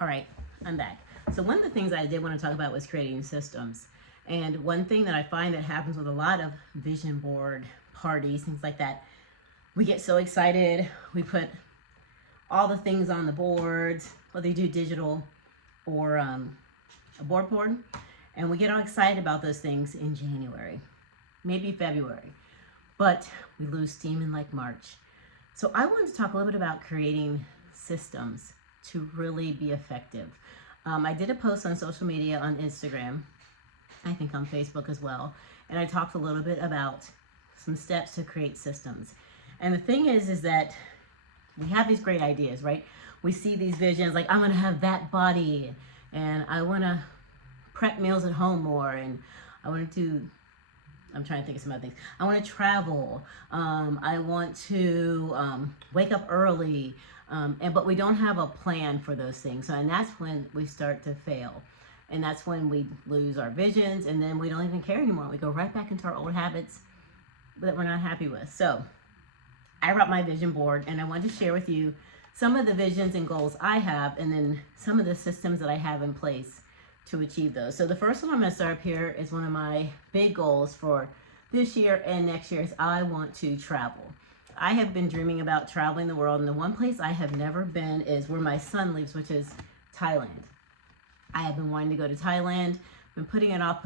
All right, I'm back. So one of the things I did want to talk about was creating systems. And one thing that I find that happens with a lot of vision board parties, things like that, we get so excited. We put all the things on the boards, whether you do digital or a board, and we get all excited about those things in January, maybe February, but we lose steam in like March. So I wanted to talk a little bit about creating systems to really be effective. I did a post on social media on Instagram, I think on Facebook as well, and I talked a little bit about some steps to create systems. And the thing is that we have these great ideas, right? We see these visions like, I'm gonna have that body, and I wanna prep meals at home more, and I wanna do, I'm trying to think of some other things. I want to travel. I want to wake up early, but we don't have a plan for those things. So, and that's when we start to fail, and that's when we lose our visions, and then we don't even care anymore. We go right back into our old habits that we're not happy with. So, I wrote my vision board, and I wanted to share with you some of the visions and goals I have, and then some of the systems that I have in place to achieve those. So the first one I'm going to start up here is one of my big goals for this year and next year is I want to travel. I have been dreaming about traveling the world, and the one place I have never been is where my son lives, which is Thailand. I have been wanting to go to Thailand, been putting it off,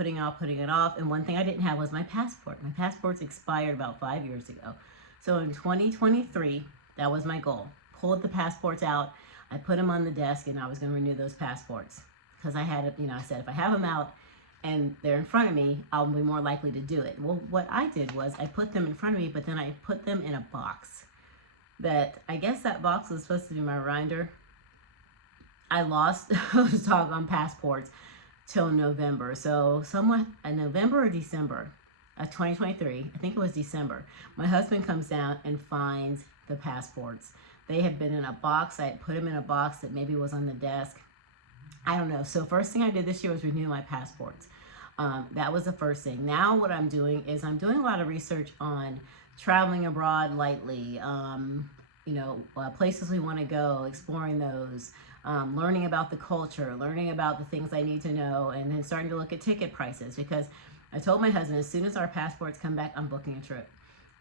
and one thing I didn't have was my passport. My passport's expired about 5 years ago. So in 2023, that was my goal. Pulled the passports out, I put them on the desk, and I was going to renew those passports. Because I had, I said, if I have them out and they're in front of me, I'll be more likely to do it. Well, what I did was I put them in front of me, but then I put them in a box. That, I guess that box was supposed to be my reminder. I lost those doggone passports till November. So somewhat in November or December of 2023, I think it was December, my husband comes down and finds the passports. They had been in a box. I had put them in a box that maybe was on the desk. I don't know. So first thing I did this year was renew my passports. That was the first thing. Now what I'm doing is I'm doing a lot of research on traveling abroad lightly, places we want to go, exploring those, learning about the culture, learning about the things I need to know, and then starting to look at ticket prices because I told my husband as soon as our passports come back, I'm booking a trip.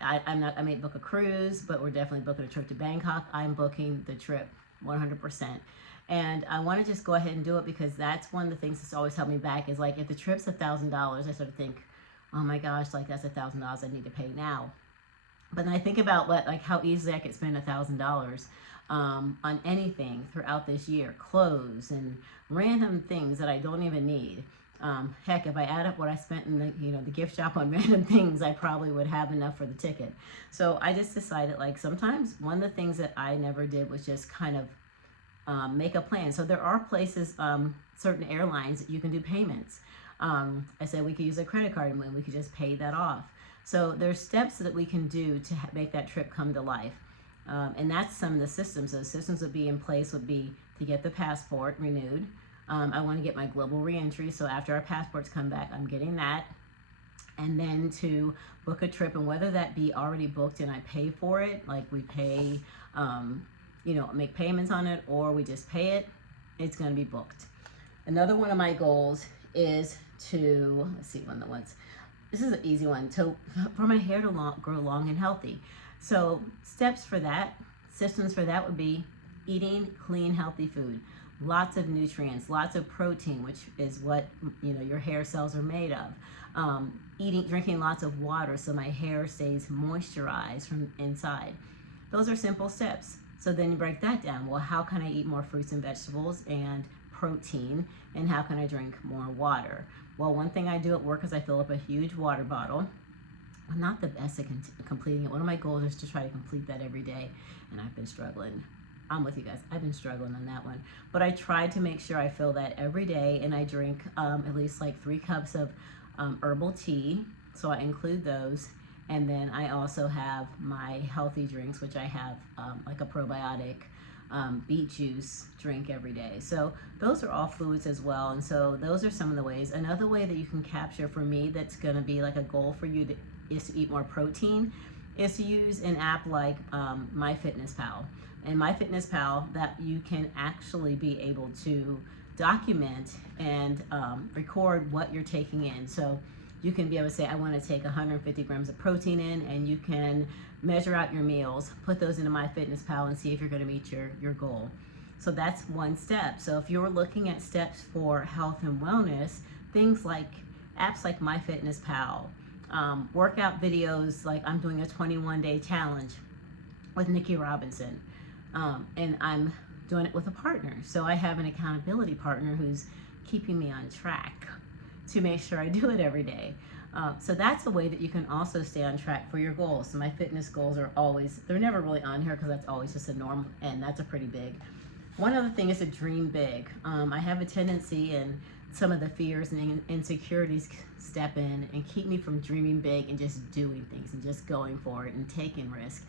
I may book a cruise, but we're definitely booking a trip to Bangkok. I'm booking the trip 100%. And I want to just go ahead and do it because that's one of the things that's always held me back is like if the trip's $1,000, I sort of think, oh my gosh, like that's $1,000 I need to pay now. But then I think about like how easily I could spend $1,000 on anything throughout this year, clothes and random things that I don't even need. Heck, if I add up what I spent in the gift shop on random things, I probably would have enough for the ticket. So I just decided like sometimes one of the things that I never did was just kind of make a plan. So there are places, certain airlines that you can do payments. I said we could use a credit card and we could just pay that off. So there's steps that we can do to make that trip come to life. And that's some of the systems. The systems would be in place would be to get the passport renewed. I want to get my global reentry. So after our passports come back, I'm getting that. And then to book a trip, and whether that be already booked and I pay for it, like we pay, make payments on it, or we just pay it, it's going to be booked. Another one of my goals is to, let's see, one of the ones, this is an easy one, for my hair to grow long and healthy. So steps for that, systems for that would be eating clean, healthy food. Lots of nutrients, lots of protein, which is what your hair cells are made of. Drinking lots of water so my hair stays moisturized from inside. Those are simple steps. So then you break that down. Well, how can I eat more fruits and vegetables and protein, and how can I drink more water? Well, one thing I do at work is I fill up a huge water bottle. I'm not the best at completing it. One of my goals is to try to complete that every day, and I've been struggling. I'm with you guys. I've been struggling on that one. But I try to make sure I fill that every day, and I drink at least like 3 cups of herbal tea. So I include those. And then I also have my healthy drinks, which I have like a probiotic beet juice drink every day. So those are all fluids as well. And so those are some of the ways. Another way that you can capture for me that's going to be like a goal for you is to eat more protein is to use an app like MyFitnessPal. and MyFitnessPal that you can actually be able to document and record what you're taking in. So you can be able to say, I want to take 150 grams of protein in, and you can measure out your meals, put those into MyFitnessPal, and see if you're going to meet your goal. So that's one step. So if you're looking at steps for health and wellness, things like apps like MyFitnessPal, workout videos like I'm doing a 21-day challenge with Nikki Robinson, and I'm doing it with a partner. So I have an accountability partner who's keeping me on track to make sure I do it every day. So that's a way that you can also stay on track for your goals. So my fitness goals are always, they're never really on here because that's always just a norm, and that's a pretty big. One other thing is to dream big. I have a tendency, and some of the fears and insecurities step in and keep me from dreaming big and just doing things and just going for it and taking risk.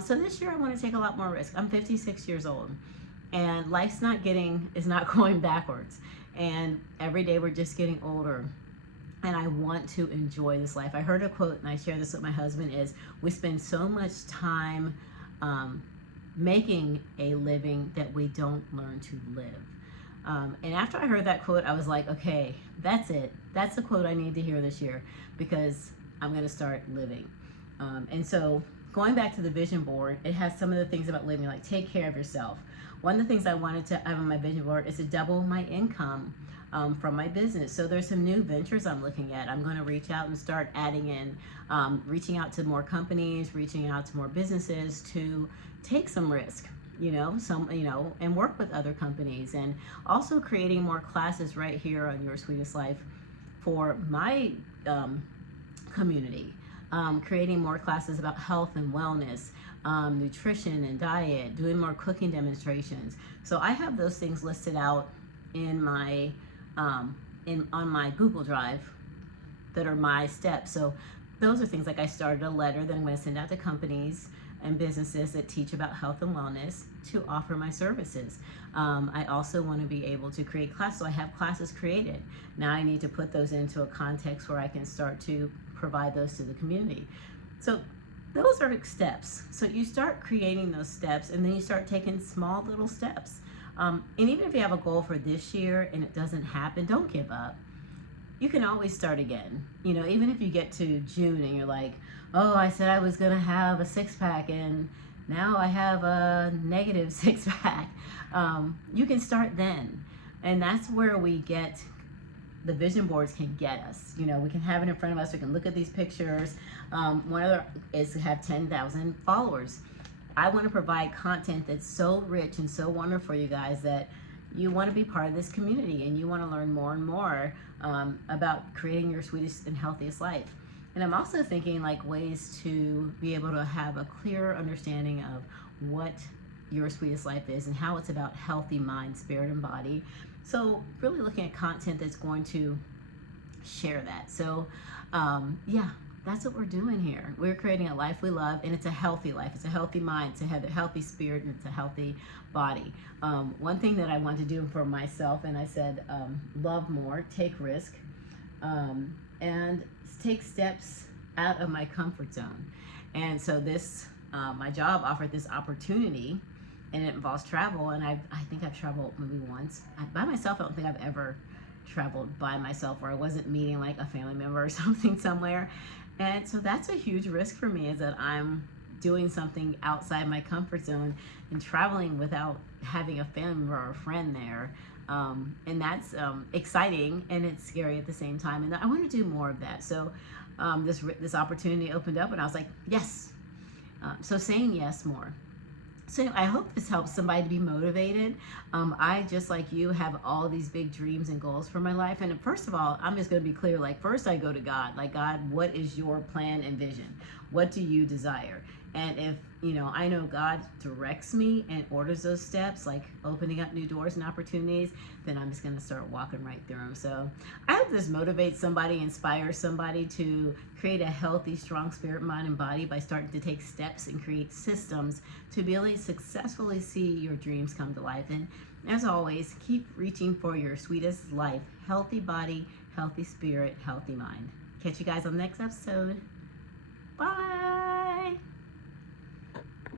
So this year I want to take a lot more risk. I'm 56 years old, and life's is not going backwards. And every day we're just getting older. And I want to enjoy this life. I heard a quote, and I share this with my husband, is we spend so much time making a living that we don't learn to live. And after I heard that quote, I was like, okay, that's it. That's the quote I need to hear this year, because I'm going to start living. And so going back to the vision board, it has some of the things about living, like take care of yourself. One of the things I wanted to have on my vision board is to double my income from my business. So there's some new ventures I'm looking at. I'm going to reach out and start adding in, reaching out to more companies, reaching out to more businesses to take some risk, and work with other companies, and also creating more classes right here on Your Sweetest Life for my community. Creating more classes about health and wellness, nutrition and diet, doing more cooking demonstrations. So I have those things listed out in my on my Google Drive that are my steps. So those are things like I started a letter that I'm going to send out to companies and businesses that teach about health and wellness to offer my services. I also want to be able to create classes. So I have classes created. Now I need to put those into a context where I can start to provide those to the community. So those are steps. So you start creating those steps, and then you start taking small little steps. And even if you have a goal for this year and it doesn't happen, don't give up. You can always start again. Even if you get to June and you're like, oh, I said I was going to have a six-pack and now I have a negative six-pack. You can start then. And that's where the vision boards can get us. We can have it in front of us. We can look at these pictures. One other is to have 10,000 followers. I want to provide content that's so rich and so wonderful for you guys that you want to be part of this community, and you want to learn more and more about creating your sweetest and healthiest life. And I'm also thinking like ways to be able to have a clear understanding of what your sweetest life is and how it's about healthy mind, spirit, and body. So really looking at content that's going to share that. So that's what we're doing here. We're creating a life we love, and it's a healthy life. It's a healthy mind, it's a healthy spirit, and it's a healthy body. One thing that I want to do for myself, and I said, love more, take risk, and take steps out of my comfort zone. And so my job offered this opportunity, and it involves travel. And I think I've traveled maybe once. By myself, I don't think I've ever traveled by myself where I wasn't meeting like a family member or something somewhere. And so that's a huge risk for me, is that I'm doing something outside my comfort zone and traveling without having a family member or a friend there. And that's exciting, and it's scary at the same time. And I want to do more of that. So this opportunity opened up, and I was like, yes. So saying yes more. So I hope this helps somebody to be motivated. I, just like you, have all these big dreams and goals for my life. And first of all, I'm just going to be clear. Like, first I go to God. Like, God, what is your plan and vision? What do you desire? And if, I know God directs me and orders those steps, like opening up new doors and opportunities, then I'm just going to start walking right through them. So I hope this motivates somebody, inspires somebody to create a healthy, strong spirit, mind, and body by starting to take steps and create systems to be able to successfully see your dreams come to life. And as always, keep reaching for your sweetest life. Healthy body, healthy spirit, healthy mind. Catch you guys on the next episode. Bye.